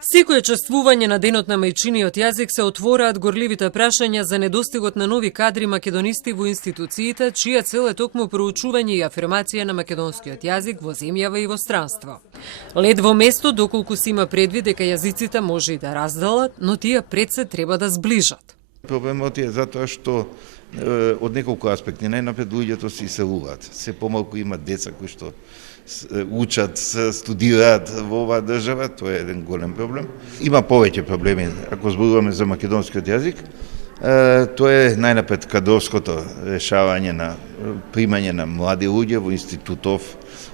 Секое чествување на денот на мајчиниот јазик се отвораат горливите прашања за недостигот на нови кадри македонисти во институциите, чија цел е токму проучување и афирмација на македонскиот јазик во земјава и во странство. Лед во место доколку се има предвид дека јазиците може и да разделат, но тие пред се треба да сближат. Проблемот е затоа што од неколку аспекти. Најнапред луѓето се иселуваат. Се помалку има деца кои што учат, студираат во оваа држава, тоа е еден голем проблем. Има повеќе проблеми, ако зборуваме за македонскиот јазик, тоа е најнапред кадровското решавање на примање на млади луѓе во институтов,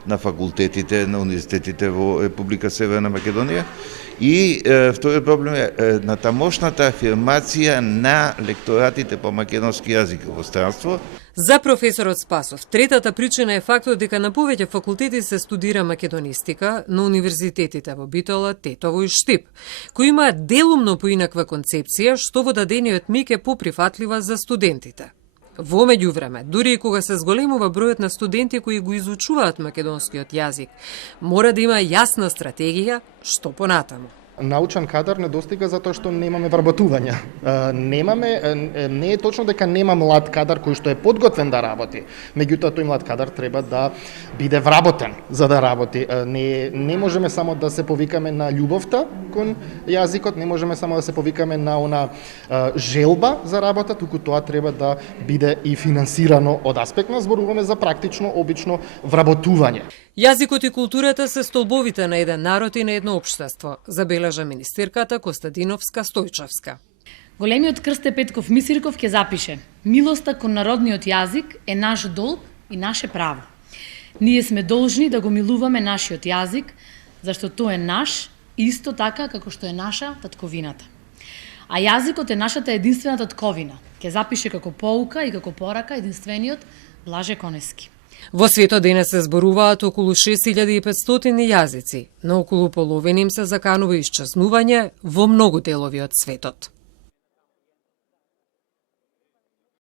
на факултетите, на универзитетите во Република Северна Македонија. И вториот проблем е на тамошната афирмација на лекторатите по македонски јазик во странство. За професорот Спасов, третата причина е фактот дека на повеќе факултети се студира македонистика на универзитетите во Битола, Тетово и Штип, кои имаат делумно поинаква концепција, што во дадениот миг е поприфатлива за студентите. Во меѓувреме, дури и кога се зголемува бројот на студенти кои го изучуваат македонскиот јазик, мора да има јасна стратегија што понатаму. Научен кадар не достига затоа што немаме вработување. Не е точно дека нема млад кадар кој што е подготвен да работи. Меѓутоа тој млад кадар треба да биде вработен за да работи. Не можеме само да се повикаме на љубовта кон јазикот, не можеме само да се повикаме на она желба за работа, туку тоа треба да биде и финансирано од аспект на зборуваме за практично, обично вработување. Јазикот и културата се столбовите на еден народ и на едно општество, забележа министерката Костадиновска Стојчевска. Големиот Крсте Петков Мисирков ќе запише: "Милоста кон народниот јазик е наш долг и наше право. Ние сме должни да го милуваме нашиот јазик, зашто тој е наш, исто така како што е наша татковината. А јазикот е нашата единствена татковина", ќе запише како поука и како порака единствениот Блаже Конески. Во светот денес се зборуваат околу 6500 јазици, но околу половина им се заканува исчезнување во многу делови од светот.